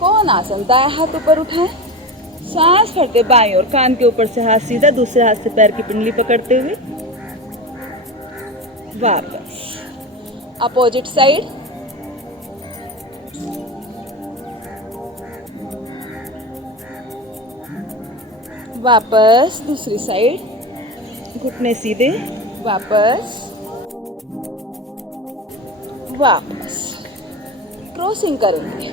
कौन आसन? दायां हाथ ऊपर उठाएं, सांस भरते बाएं और कान के ऊपर से हाथ सीधा, दूसरे हाथ से पैर की पिंडली पकड़ते हुए वापस। Opposite side. वापस दूसरी साइड, घुटने सीधे, वापस वापस। क्रॉसिंग करेंगे,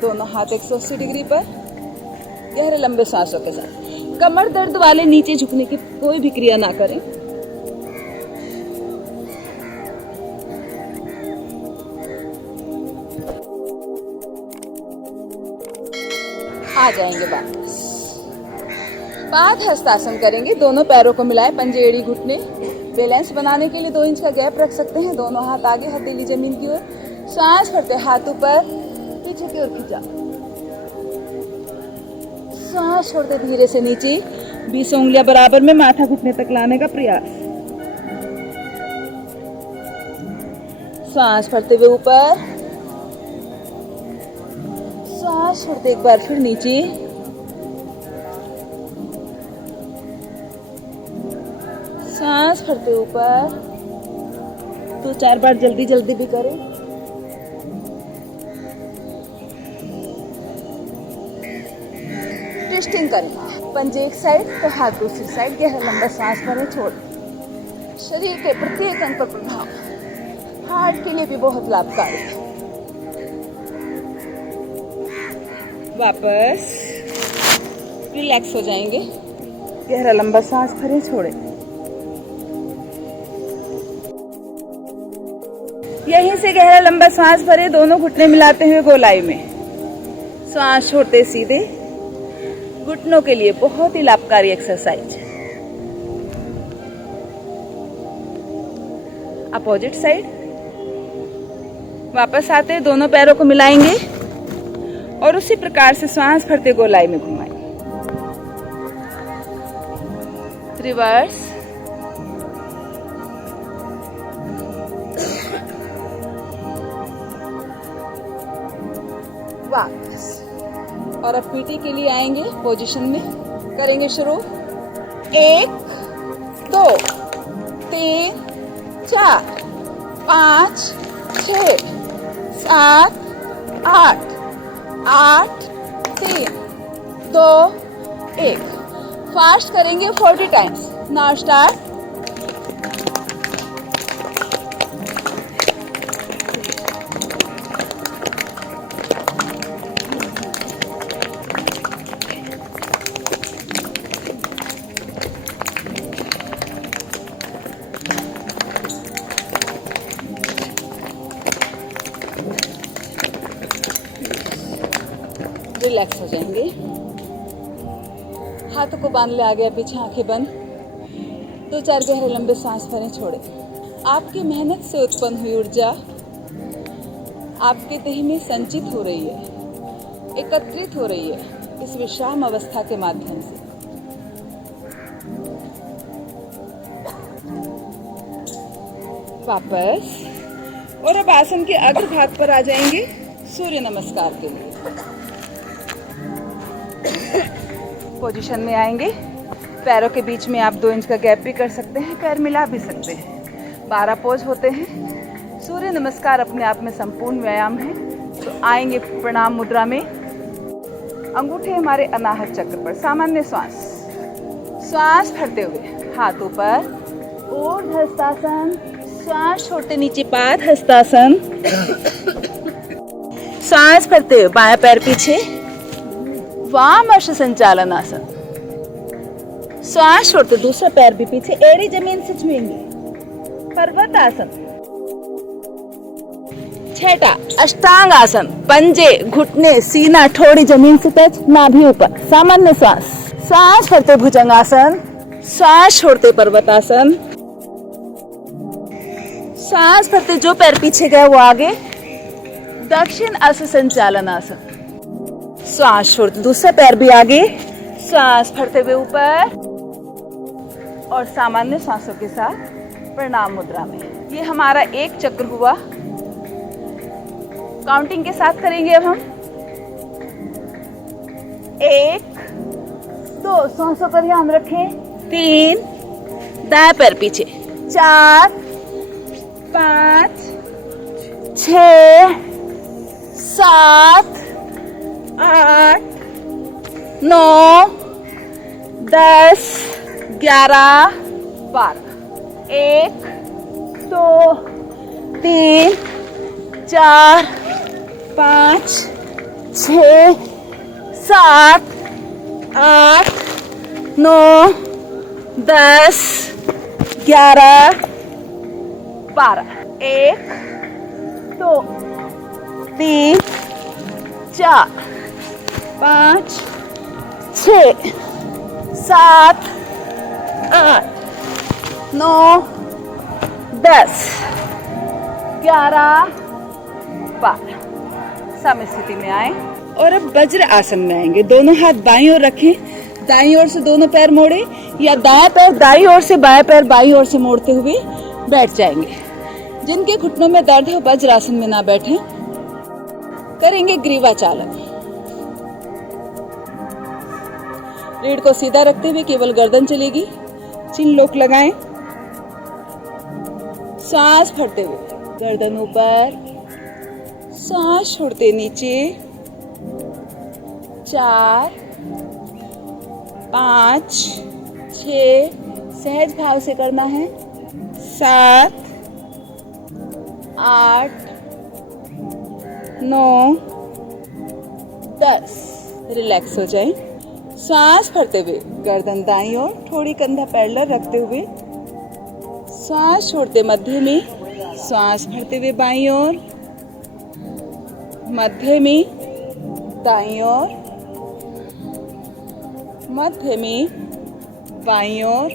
दोनों हाथ 180 डिग्री पर, गहरे लंबे सांसों के साथ। कमर दर्द वाले नीचे झुकने की कोई भी क्रिया ना करें। आ जाएंगे वापस। पाद हस्तासन करेंगे, दोनों पैरों को मिलाए, पंजे एड़ी घुटने। बैलेंस बनाने के लिए 2 इंच का गैप रख सकते हैं। दोनों हाथ आगे, हथेली जमीन की ओर। सांस भरते हाथ ऊपर, पीछे की ओर खींचा। सांस छोड़ते धीरे से नीचे, 20 उंगलियां बराबर में, माथा घुटने तक लाने का प्रयास। सांस भरते हुए ऊपर, सांस छोड़ते एक बार फिर नीचे। सांस भरते ऊपर, 2-4 बार जल्दी जल्दी भी करें। ट्विस्टिंग करें, पंजे एक साइड तो हाथ दूसरी साइड। गहरा लंबा सांस भरें, छोड़। शरीर के प्रत्येक अंग पर प्रभाव, हार्ट के लिए भी बहुत लाभकारी है। वापस रिलैक्स हो जाएंगे, गहरा लंबा सांस भरें, छोड़ें। यहीं से गहरा लंबा सांस भरें, दोनों घुटने मिलाते हुए गोलाई में। सांस छोड़ते सीधे, घुटनों के लिए बहुत ही लाभकारी एक्सरसाइज। Opposite side. वापस आते दोनों पैरों को मिलाएंगे और उसी प्रकार से सांस भरते गोलाई में घुमाएं। रिवर्स। वापस। और अब पीटी के लिए आएंगे पोजीशन में। करेंगे शुरू। 1 2 3 4 5 6 7 8 8 3 2 1। फास्ट करेंगे 40 टाइम्स। Now start. रिलैक्स हो जाएंगे। हाथों को बांध ले आगे पीछे, आंखें बंद। 2-4 गहरे लंबे सांस भरें, छोड़ें। आपकी मेहनत से उत्पन्न हुई ऊर्जा आपके देह में संचित हो रही है, एकत्रित हो रही है इस विश्राम अवस्था के माध्यम से। वापस। और अब आसन के अग्र भाग पर आ जाएंगे सूर्य नमस्कार के लिए। पोजीशन में आएंगे। पैरों के बीच में आप 2 इंच का गैप भी कर सकते हैं, पैर मिला भी सकते हैं। 12 पोज होते हैं। सूर्य नमस्कार अपने आप में संपूर्ण व्यायाम है। तो आएंगे प्रणाम मुद्रा में। अंगूठे हमारे अनाहत चक्र पर। सामान्य श्वास भरते हुए हाथ ऊपर, ऊर्ध्व हस्तासन। श्वास छोड़ते नीचे पाद हस्तासन। श्वास भरते हुए बायां पैर पीछे, वाम अश्व संचालन आसन। श्वास छोड़ते दूसरा पैर भी पीछे, एड़ी जमीन से छुएंगे। पर्वत आसन। छठा अष्टांग आसन। पंजे, घुटने, सीना, ठोड़ी जमीन से टच, नाभि ऊपर। सामान्य श्वास भरते भुजंगासन। श्वास छोड़ते पर्वतासन। श्वास भरते जो पैर पीछे गए वो आगे, दक्षिण अश्व संचालन आसन। श्वास छोड़ते दूसरा पैर भी आगे, श्वास भरते हुए ऊपर और सामान्य सांसों के साथ प्रणाम मुद्रा में। ये हमारा एक चक्र हुआ। काउंटिंग के साथ करेंगे अब हम। 1 2, सांसों का ध्यान रखें। 3, दाएं पैर पीछे। 4 5 6 7 8 9 10 11 12। 1 2 3 4 5 6 7 8 9 10 11 12। 1 2 3 4 5 6 7 8 9 10 11 12। सम स्थिति में आए और अब वज्र आसन में आएंगे। दोनों हाथ बाईं ओर रखें, दाईं ओर से दोनों पैर मोड़े या दायां पैर दाईं ओर से बायां पैर बाईं ओर से मोड़ते हुए बैठ जाएंगे। जिनके घुटनों में दर्द है वज्र आसन में ना बैठें। करेंगे ग्रीवा चालन। रीढ़ को सीधा रखते हुए केवल गर्दन चलेगी। चिन लोक लगाएं। सांस भरते हुए गर्दन ऊपर, सांस छोड़ते नीचे। 4 5 6 सहज भाव से करना है। 7 8 9 10। रिलैक्स हो जाएं। सांस भरते हुए गर्दन दाईं ओर, थोड़ी कंधा पैरेलल रखते हुए सांस छोड़ते मध्य में, सांस भरते हुए बाईं ओर, मध्य में दाईं ओर, मध्य में बाईं ओर,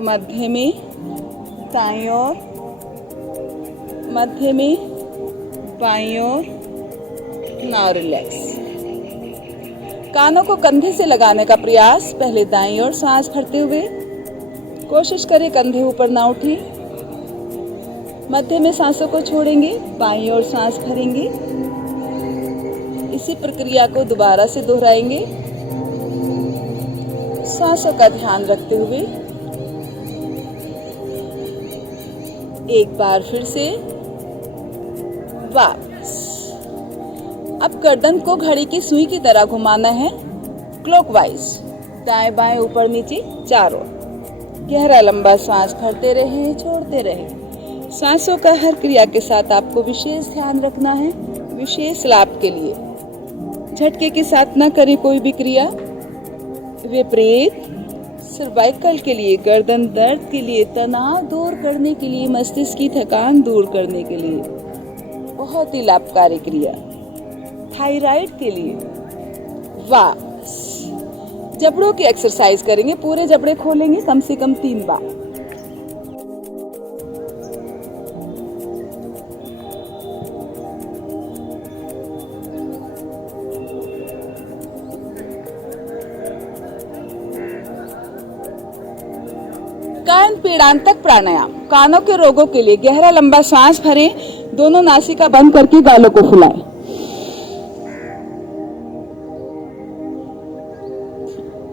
मध्य में दाईं ओर, मध्य में बाईं ओर। Now relax. कानों को कंधे से लगाने का प्रयास। पहले दाईं ओर सांस भरते हुए कोशिश करें कंधे ऊपर ना उठे। मध्य में सांसों को छोड़ेंगे, बाईं ओर सांस भरेंगे। इसी प्रक्रिया को दोबारा से दोहराएंगे। सांसों का ध्यान रखते हुए एक बार फिर से वापस। अब गर्दन को घड़ी की सुई की तरह घुमाना है क्लॉकवाइज, दाएं बाएं ऊपर नीचे चारों। गहरा लंबा सांस भरते रहें, छोड़ते रहें। सांसों का हर क्रिया के साथ आपको विशेष ध्यान रखना है, विशेष लाभ के लिए। झटके के साथ ना करें कोई भी क्रिया। विपरीत सर्वाइकल के लिए, गर्दन दर्द के लिए, तनाव दूर करने के लिए, मस्तिष्क की थकान दूर करने के लिए बहुत ही लाभकारी क्रिया। थायराइड के लिए वापस जबड़ों की एक्सरसाइज करेंगे। पूरे जबड़े खोलेंगे कम से कम 3 बार। कर्ण पीड़ांतक प्राणायाम। कानों के रोगों के लिए गहरा लंबा सांस भरें, दोनों नासिका बंद करके गालों को फुलाएं।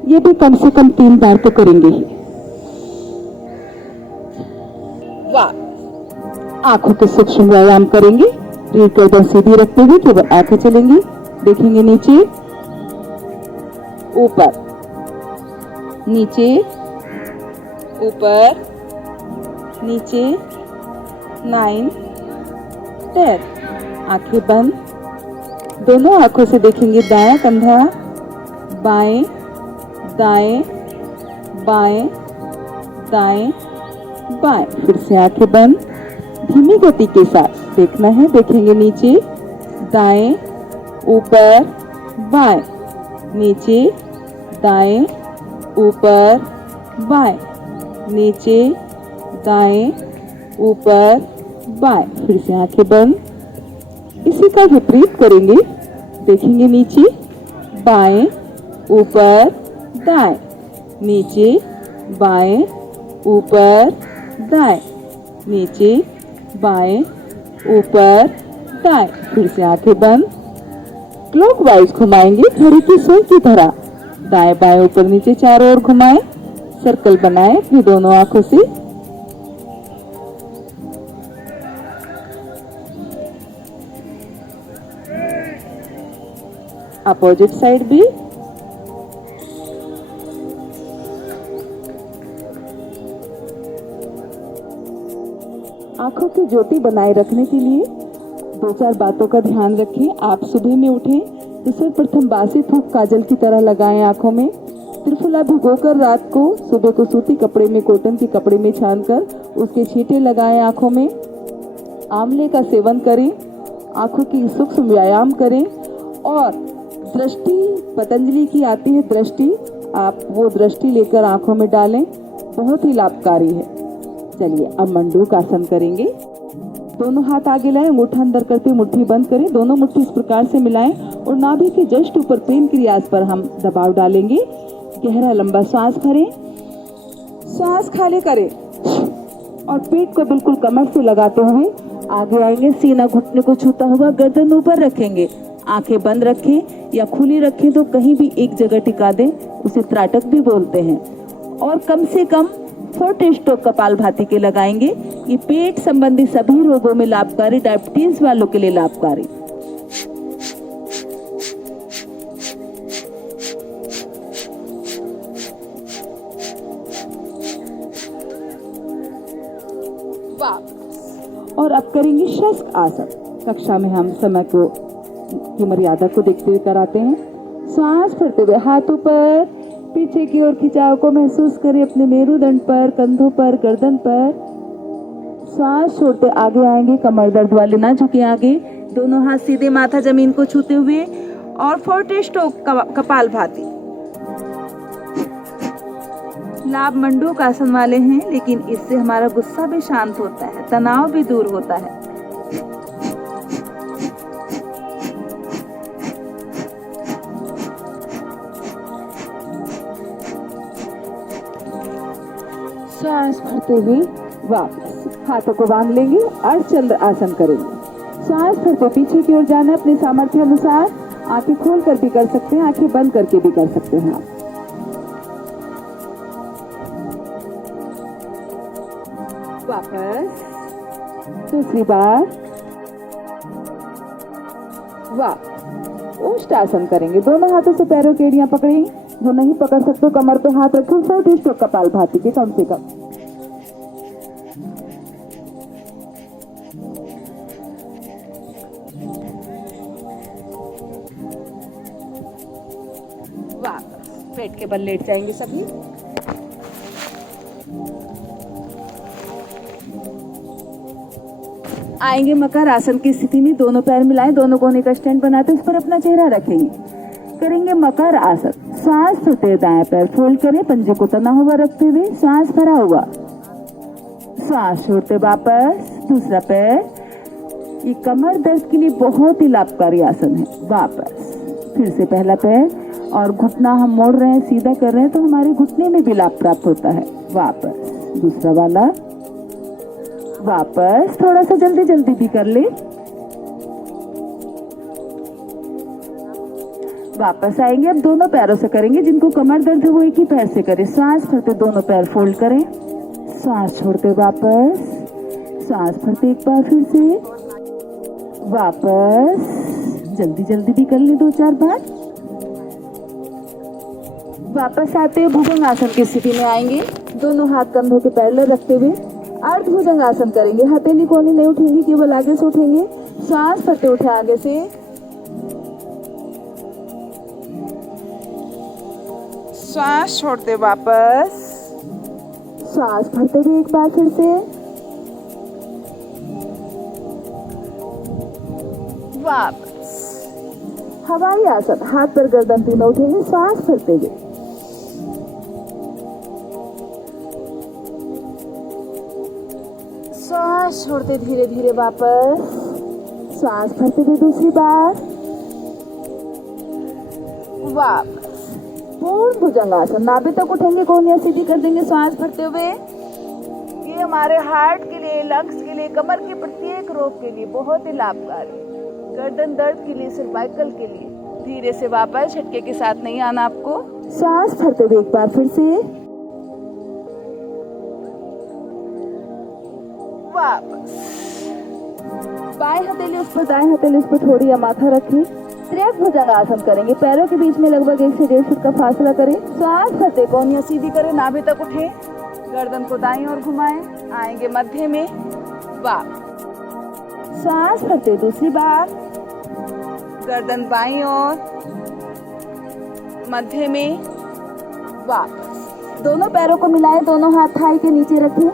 ये भी कम से कम 3 बार तो करेंगे ही। वाह। आंखों के सूक्ष्म व्यायाम करेंगे। रीढ़ गर्दन सीधी रखते हुए केवल आंखें चलेंगी। देखेंगे नीचे, ऊपर, नीचे, ऊपर, नीचे। 9 10। आंखें बंद। दोनों आंखों से देखेंगे दायां कंधा, बाएं दाएं, बाएं दाएं, बाएं। फिर से आंखें बंद। धीमी गति के साथ देखना है। देखेंगे नीचे, दाएं, ऊपर, बाएं, नीचे, दाएं, ऊपर, बाएं, नीचे, दाएं, ऊपर, बाएं। फिर से आंखें बंद। इसी का विपरीत करेंगे। देखेंगे नीचे, बाएं, ऊपर, दाएं, नीचे, बाएं, ऊपर, दाएं, नीचे, बाएं, ऊपर, दाएं, फिर से आंखें बंद। क्लॉकवाइज घुमाएंगे घड़ी की सुई की तरह। दाएं बाएं ऊपर नीचे चारों ओर घुमाएं। सर्कल बनाएं अपनी दोनों आंखों से। अपोजिट साइड भी। आंखों की ज्योति बनाए रखने के लिए 2-4 बातों का ध्यान रखें। आप सुबह में उठें तो सर्वप्रथम बासी थूक काजल की तरह लगाएं आंखों में। त्रिफला भिगोकर रात को सुबह को सूती कपड़े में, कॉटन के कपड़े में छानकर उसके छींटे लगाएं आंखों में। आंवले का सेवन करें, आंखों की सूक्ष्म व्यायाम करें। और दृष्टि पतंजलि की आती है दृष्टि, आप वो दृष्टि लेकर आंखों में डालें, बहुत ही लाभकारी है। चलिए अब मंडूक आसन करेंगे। दोनों हाथ आगे लाएं, अंगूठा अंदर करते मुट्ठी बंद करें। दोनों मुट्ठी इस प्रकार से मिलाएं और नाभि के जस्ट ऊपर पेन क्रियास पर हम दबाव डालेंगे। गहरा लंबा सांस भरें, सांस खाली करें और पेट को बिल्कुल कमर से लगाते हुए आगे आएंगे। सीना घुटने को छूता हुआ गर्दन ऊपर रखेंगे। आंखें बंद रखें या खुली रखें तो कहीं भी एक जगह टिका दें, उसे त्राटक भी बोलते हैं। और कम से कम 40 स्ट्रोक कपालभाति के लगाएंगे। ये पेट संबंधी सभी रोगों में लाभकारी, डायबिटीज वालों के लिए लाभकारी। और अब करेंगे शस्क आसन। कक्षा में हम समय को की मर्यादा को देखते हुए कराते हैं। सांस भरते हुए हाथ ऊपर, पीछे की ओर खिंचाव को महसूस करें अपने मेरुदंड पर, कंधों पर, गर्दन पर। सांस छोड़ते आगे आएंगे, कमर दर्द वाले ना झुके आगे। दोनों हाथ सीधे माथा जमीन को छूते हुए और 40 स्ट्रोक कपालभाति। लाभ मंडूक आसन वाले हैं, लेकिन इससे हमारा गुस्सा भी शांत होता है, तनाव भी दूर होता है। सांस भरते हुए वापस हाथों को बांध लेंगे, अर्धचंद्र आसन करेंगे। सांस भरते पीछे की ओर जाना, अपने सामर्थ्य अनुसार आंखें खोल कर भी कर सकते हैं, आंखें बंद करके भी कर सकते हैं आप। वापस दूसरी बार उष्ट आसन करेंगे। दोनों हाथों से पैरों की एड़ियां पकड़ें, जो नहीं पकड़ सकते कमर पे हाथ रखें। 40 स्ट्रोक कपालभाति के कम से कम। वापस पेट के बल लेट जाएंगे सभी। आएंगे मकर आसन की स्थिति में, दोनों पैर मिलाएं, दोनों कोने का स्टैंड बनाते उस पर अपना चेहरा रखेंगे। करेंगे मकर आसन। सांस भरते दाएं पैर फोल्ड करें, पंजे को तना हुआ रखते हुए, सांस भरा हुआ। सांस छोड़ते वापस दूसरा पैर। ये कमर दर्द के लिए बहुत ही लाभकारी आसन है। वापस फिर से पहला पैर और घुटना हम मोड़ रहे हैं, सीधा कर रहे हैं तो हमारे घुटने में भी लाभ प्राप्त होता है। वापस दूसरा वाला। वापस थोड़ा सा जल्दी जल्दी भी कर ले। वापस आएंगे, अब दोनों पैरों से करेंगे। जिनको कमर दर्द है वो एक ही पैर से करें। सांस भरते दोनों पैर फोल्ड करें, सांस छोड़ते वापस, सांस भरते एक बार फिर से, वापस जल्दी जल्दी भी कर ले 2-4 बार। वापस आते हुए भुजंग आसन की स्थिति में आएंगे। दोनों हाथ कंधों के पैरेलल रखते हुए अर्ध भुजंग आसन करेंगे। हथेली कोहनी नहीं उठेंगी, केवल आगे से उठेंगे। सांस भरते उठे आगे से, सांस छोड़ते वापस, सांस भरते हुए एक बार फिर से, वापस। हवाई आसन। हाथ पर गर्दन तीनों उठेंगे, सांस भरते हुए, सांस छोड़ते धीरे धीरे वापस, सांस भरते हुए दूसरी बार, वापस। पूर्ण भुजंगासन। नाभि तक उठेंगे, कोहनियां सीधी कर देंगे सांस भरते हुए। ये हमारे हार्ट के लिए, लंग्स के लिए, कमर के प्रत्येक रोग के लिए बहुत ही लाभकारी है। गर्दन दर्द के लिए, सर्वाइकल के लिए। धीरे से वापस, झटके के साथ नहीं आना आपको। सांस भरते हुए एक बार फिर से वापस। बाएं हथेली उस पर, दाएं हथेली उस पर थोड़ी या माथा रखें। त्रियक भुजंगासन करेंगे। पैरों के बीच में लगभग 1 से 1.5 फुट का फासला करें। सांस भरते कोहनियां सीधी करें, नाभि तक उठे, गर्दन को दाईं ओर घुमाएं, आएंगे मध्य में, वापस। सांस भरते दूसरी बार, गर्दन बाईं ओर, मध्य में, वापस। दोनों पैरों को मिलाएं, दोनों हाथ थाई के नीचे रखें,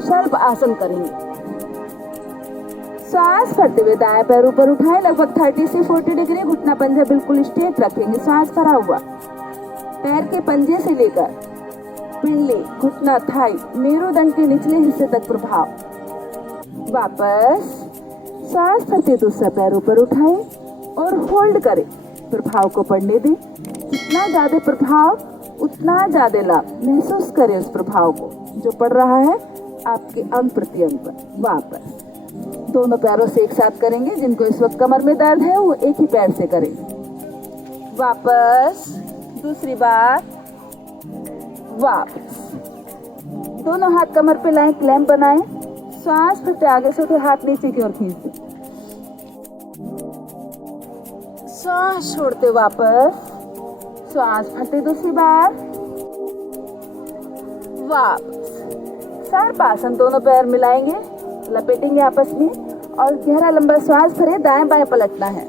शल्प आसन करेंगे। सांस भरते हुए दाएं पैर ऊपर उठाएं, लगभग 30 से 40 डिग्री, घुटना पंजा बिल्कुल स्ट्रेट रखेंगे, सांस भरा हुआ। पैर के पंजे से लेकर पिल्ले, घुटना, थाई, मेरुदंड के निचले हिस्से तक प्रभाव। वापस। सांस भरते दूसरा पैर ऊपर उठाएं और होल्ड करें, प्रभाव को पड़ने दें। जितना ज्यादा प्रभाव उतना ज्यादा लाभ। महसूस करें उस प्रभाव को जो पड़ रहा है आपके अंग प्रत्यंग पर। वापस। दोनों पैरों से एक साथ करेंगे। जिनको इस वक्त कमर में दर्द है वो एक ही पैर से करें। वापस। दूसरी बार, वापस। दोनों हाथ कमर पे लाएं, क्लैंप बनाएं। सांस भरते आगे से उठे, हाथ नीचे की ओर खींच दें। सांस छोड़ते वापस। सांस भरते दूसरी बार, वापस। सर्पासन, दोनों पैर मिलाएंगे, लपेटेंगे आपस में और गहरा लंबा श्वास भरे, दाएं बाएं पलटना है।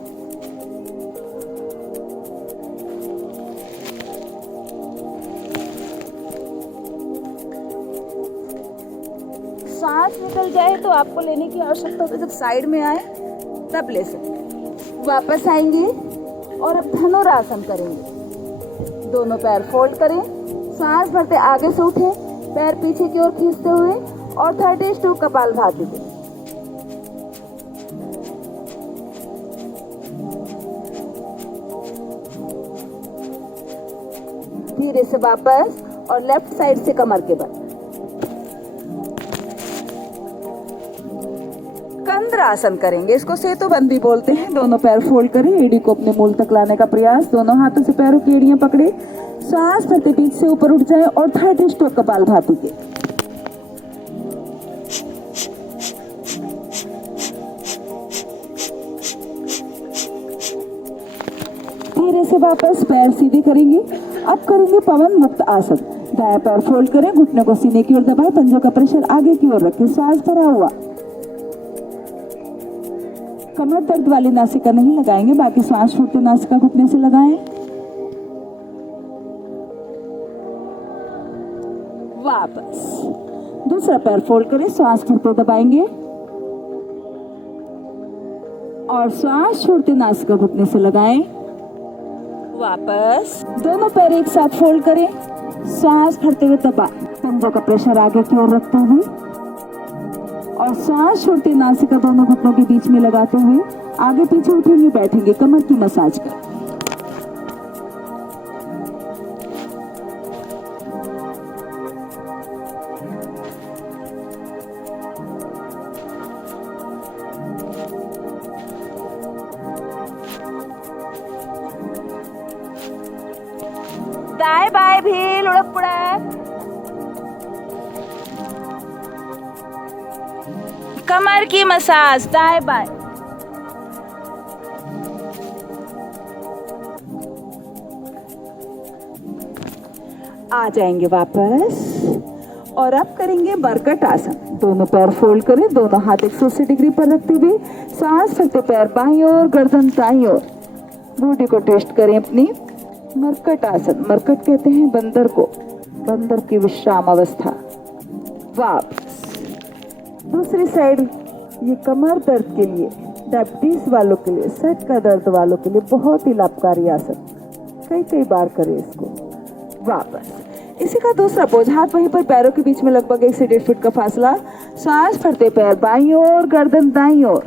सांस निकल जाए तो आपको लेने की आवश्यकता होती है, जब साइड में आए तब ले सकते। वापस आएंगे और अब धनुरासन करेंगे। दोनों पैर फोल्ड करें, सांस भरते आगे से उठे, पैर पीछे की ओर खींचते हुए और 32 कपालभाति दें। धीरे से वापस और लेफ्ट साइड से कमर के बल। कंद्रासन करेंगे, इसको सेतुबंद भी बोलते हैं। दोनों पैर फोल्ड करें, एड़ी को अपने मूल तक लाने का प्रयास। दोनों हाथों से पैरों की एड़ियां पकड़े, सांस भरते बीच से ऊपर उठ जाए और 32 कपालभाति के। धीरे से वापस पैर सीधे करेंगे। अब करेंगे पवन मुक्त आसन। दाएं पैर फोल्ड करें, घुटने को सीने की ओर दबाएं, पंजों का प्रेशर आगे की ओर रखें, सांस भरा हुआ। कमर दर्द वाली नासिका नहीं लगाएंगे, बाकी सांस छोड़ते नासिका घुटने से लगाएं। वापस। दूसरा पैर फोल्ड करें, सांस भरते दबाएंगे और सांस छोड़ते नासिका घुटने से लगाएं। वापस। दोनों पैर एक साथ फोल्ड करें, सांस भरते हुए दबाएं, पंजों का प्रेशर आगे की ओर रखते हुए और सांस छोड़ते नासिका दोनों घुटनों के बीच में लगाते हुए आगे पीछे उठेंगे, बैठेंगे, कमर की मसाज कर। दाएं बाएं भी लुढ़क पुढ़क, कमर की मसाज, दाएं बाएं। आ जाएंगे वापस और अब करेंगे मरकट आसन। दोनों पैर फोल्ड करें, दोनों हाथ 180 डिग्री पर रखते हुए सांस भरते पैर बाईं ओर, गर्दन दाईं ओर। बॉडी को ट्विस्ट करें अपनी। मरकट आसन, मरकट कहते हैं बंदर को, बंदर की विश्राम अवस्था। वापस। दूसरी साइड, ये कमर दर्द के लिए, डायबिटीज वालों के लिए, सर का दर्द वालों के लिए बहुत ही लाभकारी आसन। कई बार करें इसको। वापस। इसी का दूसरा पोज, हाथ वहीं पर, पैरों के बीच में लगभग 1 से 1.5 फुट का फासला। सांस भरते पैर बाईं ओर, गर्दन दाईं ओर।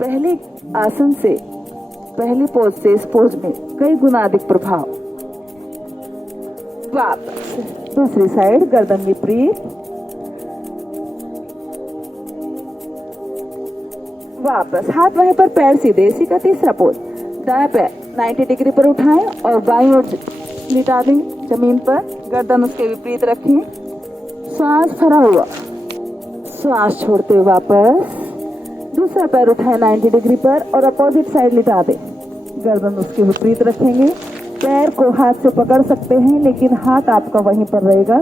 पहले आसन से, पहली पोज से इस पोज में कई गुना अधिक प्रभाव। वापस। दूसरी साइड, गर्दन विपरीत। वापस हाथ वहीं पर, पैर सीधे। इसी का तीसरा पोज। दाएं पैर 90 डिग्री पर उठाएं और बाईं ओर लिटा दें जमीन पर। गर्दन उसके विपरीत रखें। सांस भरा हुआ, सांस छोड़ते हुए वापस। दूसरा पैर उठाएं 90 डिग्री पर और अपोजिट साइड लिटा दें। गर्दन उसके विपरीत रखेंगे। पैर को हाथ से पकड़ सकते हैं लेकिन हाथ आपका वहीं पर रहेगा।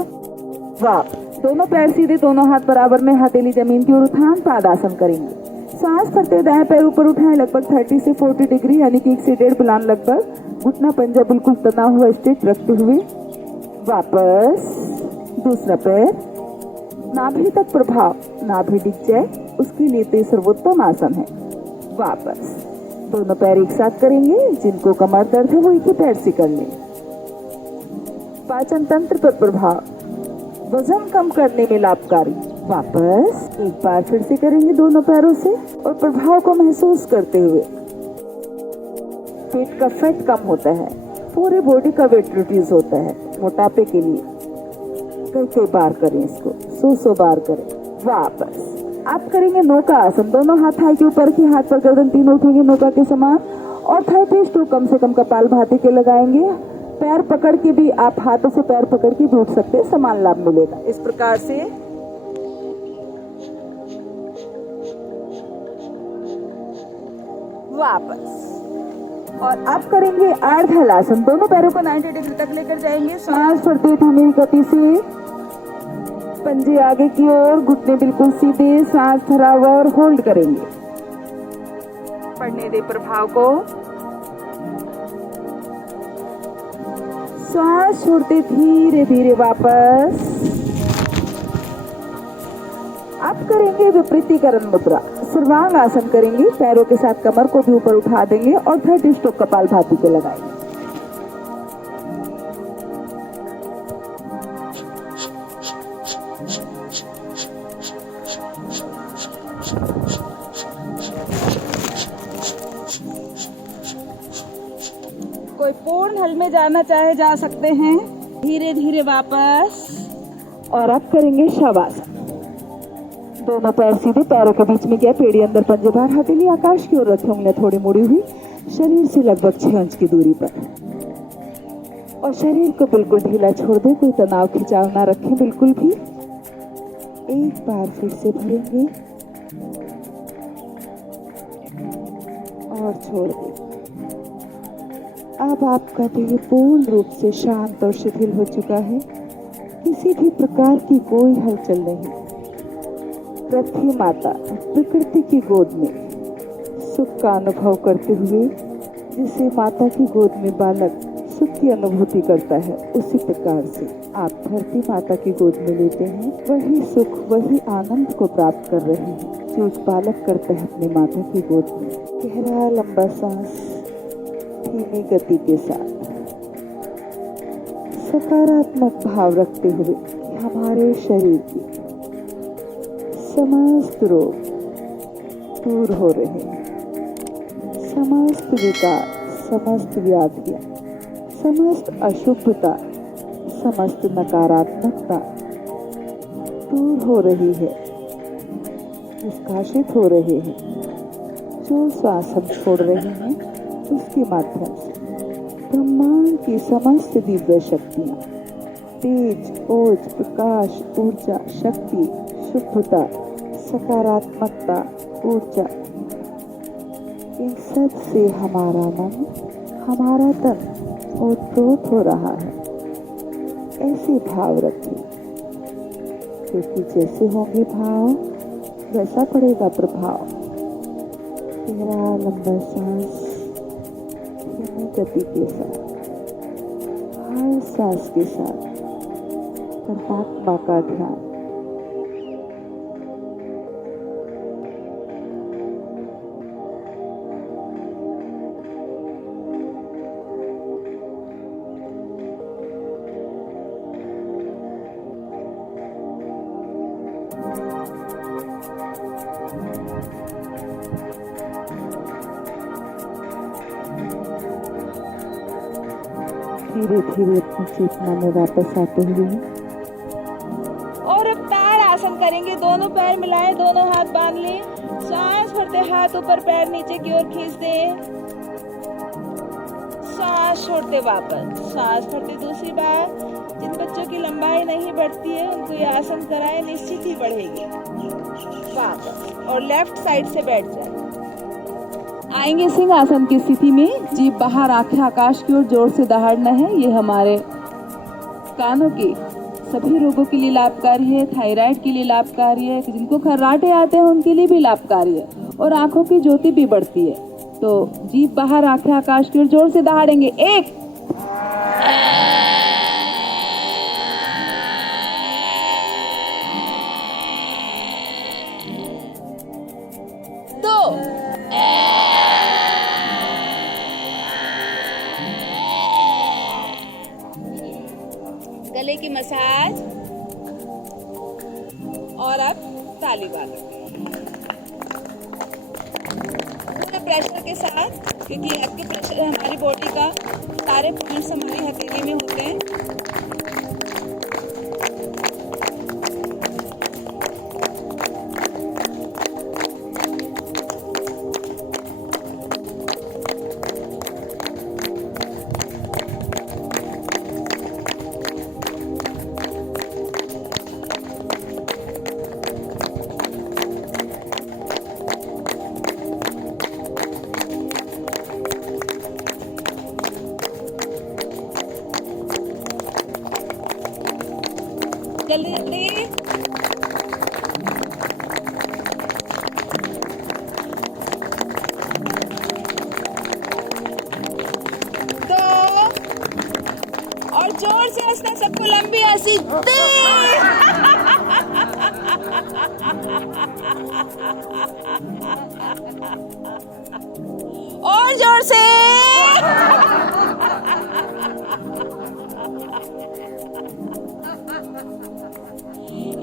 वाह, दोनों पैर सीधे, दोनों हाथ बराबर में, हथेली जमीन की ओर उठान, पादासन करेंगे। सांस भरते दाएं पैर ऊपर उठाएं लगभग 30 से 40 डिग्री, यानी कि 1 से 1.5 बुलान लगभग। घुटना पंजा बिल्कुल तना हुआ स्ट्रेच रखते हुए वापस। दूसरा पैर नाभि तक प्रभाव, नाभि डिग जाए उसके लिए तो सर्वोत्तम आसन है। वापस दोनों पैर एक साथ करेंगे। जिनको कमर दर्द है वो एक ही पैर से कर लें। पाचन तंत्र पर प्रभाव, वजन कम करने में लाभकारी। वापस एक बार फिर से करेंगे दोनों पैरों से और प्रभाव को महसूस करते हुए। पेट का फैट कम होता है, पूरे बॉडी का वेट रिड्यूस होता है मोटापे के लिए। कई बार करें इसको, 100 बार करें। वापस आप करेंगे नौका आसन। दोनों हाथ थाई के ऊपर की, हाथ पर गर्दन तीनों उठेंगे नौका के समान और थाई पे स्ट्रोक कम से कम कपाल भाती के लगाएंगे। पैर पकड़ के भी आप हाथों से पैर पकड़ के भी उठ सकते हैं, समान लाभ मिलेगा। इस प्रकार से वापस। और अब करेंगे अर्धहलासन। दोनों पैरों को 90 डिग्री तक लेकर जाएंगे। सांस भरते हुए धीमी गति से, पंजे आगे की ओर, घुटने बिल्कुल सीधे, सांस भरा हुआ और होल्ड करेंगे। पढ़ने दे प्रभाव को। सांस छोड़ते धीरे धीरे वापस। अब करेंगे विपरीतीकरण मुद्रा। सर्वांग आसन करेंगे। पैरों के साथ कमर को भी ऊपर उठा देंगे और 30 स्ट्रोक कपाल भाती के लगाएंगे। कोई पूर्ण हल में जाना चाहे जा सकते हैं। धीरे धीरे वापस। और अब करेंगे शवासन। दोनों पैर सीधे, पैरों के बीच में गैप, एड़ी अंदर, पंजे बाहर, हथेली आकाश की ओर रखें, उंगलियां थोड़ी मुड़ी हुई, शरीर से लगभग 6 इंच की दूरी पर। और शरीर को बिल्कुल ढीला छोड़ दें, कोई तनाव खिंचाव ना रखें बिल्कुल भी। एक बार फिर से भरेंगे और छोड़ दें। अब आपका देह पूर्ण रूप से शांत और शिथिल हो चुका है। किसी भी प्रकार की कोई हलचल नहीं। पृथ्वी माता प्रकृति की गोद में सुख का अनुभव करते हुए, जिसे माता की गोद में बालक सुख की अनुभूति करता है, उसी प्रकार से आप धरती माता की गोद में लेते हैं। वही सुख, वही आनंद को प्राप्त कर रहे हैं जो एक बालक करता है अपनी माता की गोद में। गहरा लंबा सांस धीमी गति के साथ सकारात्मक भाव रखते हुए हमारे शरीर की समस्त रोग दूर हो रहे हैं। समस्त विकार, समस्त व्याधियां, समस्त अशुभता, समस्त नकारात्मकता दूर हो रही है, निष्कासित हो रहे हैं। जो श्वास हम छोड़ रहे हैं उसके माध्यम से ब्रह्मांड की समस्त दिव्य शक्तियां, तेज, ओज, प्रकाश, ऊर्जा, शक्ति, शुद्धता, सकारात्मकता, ऊर्जा, इन सब से हमारा मन, हमारा तन ओतप्रोत हो रहा है। ऐसे भाव रखिए, क्योंकि जैसे होंगे भाव वैसा पड़ेगा प्रभाव। गहरा लंबा सांस धीमी गति के साथ, हर सांस के साथ परमात्मा का ध्यान। धीरे धीरे अपनी चेतना में वापस आते हुए और अब ताड़ आसन करेंगे। दोनों पैर मिलाएं, दोनों हाथ बांध लें, सांस भरते हाथ ऊपर, पैर नीचे की ओर खींच दें। सांस छोड़ते वापस, सांस भरते दूसरी बार। जिन बच्चों की लंबाई नहीं बढ़ती है उनको ये आसन कराएं, निश्चित ही बढ़ेगी। वापस और लेफ्ट साइड से बैठ जाए। आएंगे सिंहासन की स्थिति में, जीभ बाहर, आंखें आकाश की ओर, जोर से दहाड़ना है। ये हमारे कानों के सभी रोगों के लिए लाभकारी है, थायराइड के लिए लाभकारी है, जिनको खर्राटे आते हैं उनके लिए भी लाभकारी है, और आंखों की ज्योति भी बढ़ती है। तो जीभ बाहर, आंखें आकाश की ओर, जोर से दहाड़ेंगे। 1 2 गले की मसाज, और अब ताली बांधो पूरे प्रेशर के साथ, क्योंकि एक्यूप्रेशर हमारी बॉडी का सारे पॉइंट्स हमारी हथेली में होते हैं। जल्दी जल्दी। दो, और जोर से हंसना, सबको लंबी हंसी दे। और जोर से।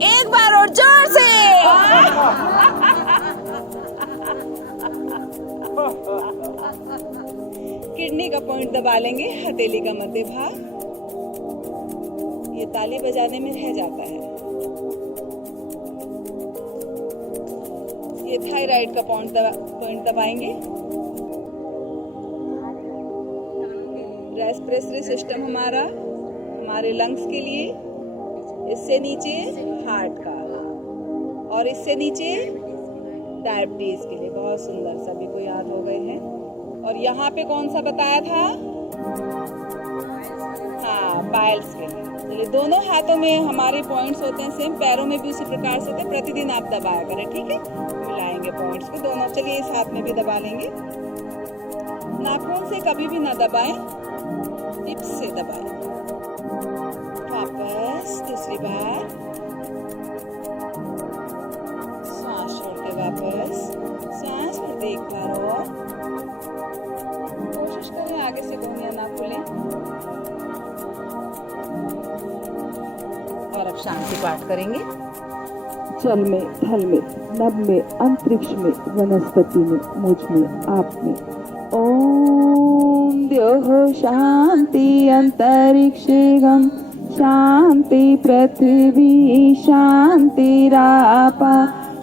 एक बार और जोर से। किडनी का पॉइंट दबा लेंगे, हथेली का मध्य भाग। ये ताली बजाने में रह जाता है। ये थायराइड का पॉइंट दबाएंगे। रेस्पिरेटरी सिस्टम हमारे लंग्स के लिए, इससे नीचे हार्ट का, और इससे नीचे डायबिटीज के लिए। बहुत सुंदर, सभी को याद हो गए हैं। और यहाँ पे कौन सा बताया था? हाँ, पाइल्स के लिए। चलिए, दोनों हाथों में हमारे पॉइंट्स होते हैं सेम, पैरों में भी उसी प्रकार से होते हैं। प्रतिदिन आप दबाया करें, ठीक है? मिलाएंगे पॉइंट्स को दोनों। चलिए, इस हाथ में भी दबा लेंगे। नाखून से कभी भी ना दबाएं, टिप्स से दबाएं। वापस दूसरी बार, सांस छोड़ते वापस, सांस भरते एक बार और। कोशिश करें आगे से गोनियां ना खुलें। और अब शांति पाठ करेंगे। जल में, थल में, नभ में, अंतरिक्ष में, वनस्पति में, मुझ में, आप में। ओम द्योः शांति अंतरिक्षेगम शांति पृथ्वी शांतिरापा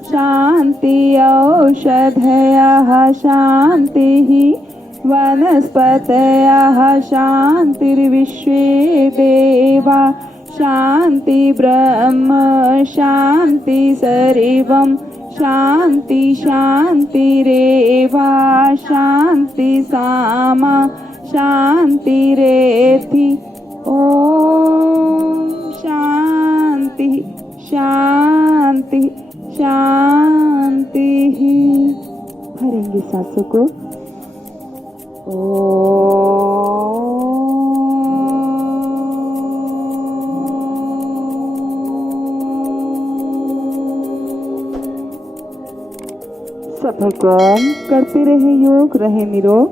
शांति औषधयः शांतिः वनस्पतयः शांतिर्विश्वे देवा शांति ब्रह्म शांति सर्वं शांति शांतिरेवा शांति सामा शांतिरेधि। ओम शांति शांति शांति। भरेंगे सांसों को। सफल काम करते रहे, योग रहे निरोग।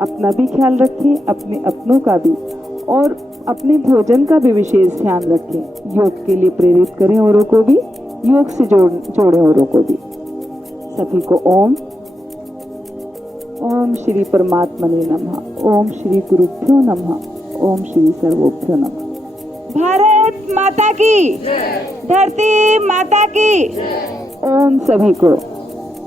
अपना भी ख्याल रखें, अपने अपनों का भी, और अपने भोजन का भी विशेष ध्यान रखें। योग के लिए प्रेरित करें औरों को भी, योग से जोड़ें औरों को भी। सभी को ओम ओम श्री परमात्मने नमः। ओम श्री गुरुभ्यो नमः। ओम श्री सर्वोभ्यो नमः। भारत माता की, धरती माता की। ओम सभी को।